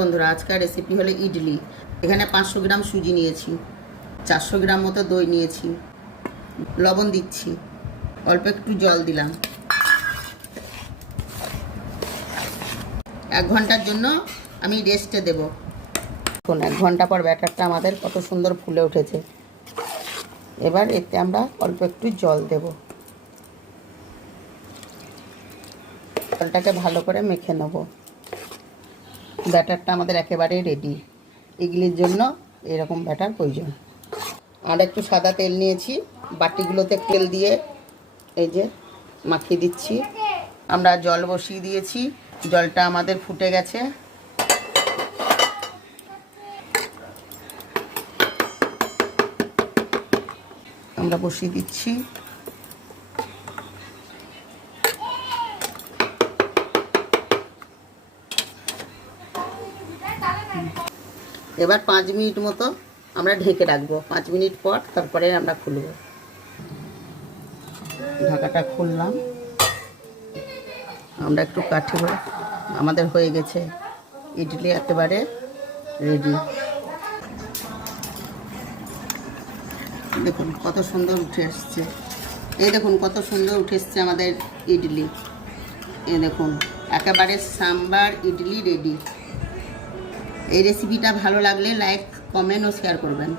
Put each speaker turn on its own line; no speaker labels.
বন্ধুরা, আজকের রেসিপি হলো ইডলি। এখানে পাঁচশো গ্রাম সুজি নিয়েছি, চারশো গ্রাম মতো দই নিয়েছি, লবণ দিচ্ছি, অল্প একটু জল দিলাম। এক ঘণ্টার জন্য আমি রেস্টে দেব। দেখুন, এক ঘণ্টা পর ব্যাটারটা আমাদের কত সুন্দর ফুলে উঠেছে। এবার এতে আমরা অল্প একটু জল দেব। জলটাকে ভালো করে মেখে নেব। ব্যাটারটা আমাদের একেবারে রেডি ইডলির জন্য এরকম ব্যাটার প্রয়োজন। আর একটু সাদা তেল নিয়েছি, বাটিগুলোতে তেল দিয়ে এই যে মাখিয়ে দিচ্ছি। আমরা জল বসিয়ে দিয়েছি, জলটা আমাদের ফুটে গেছে। আমরা বসিয়ে দিচ্ছি। এবার পাঁচ মিনিট মতো আমরা ঢেকে রাখব। পাঁচ মিনিট পর তারপরে আমরা খুলব। ঢাকাটা খুললাম। আমরা একটু কাঠিব আমাদের হয়ে গেছে ইডলি একেবারে রেডি দেখুন কত সুন্দর উঠে এসছে। এই দেখুন কত সুন্দর উঠে এসছে আমাদের ইডলি। এ দেখুন, একেবারে সাম্বার ইডলি রেডি এই রেসিপিটা ভালো লাগলে লাইক কমেন্ট ও শেয়ার করবেন।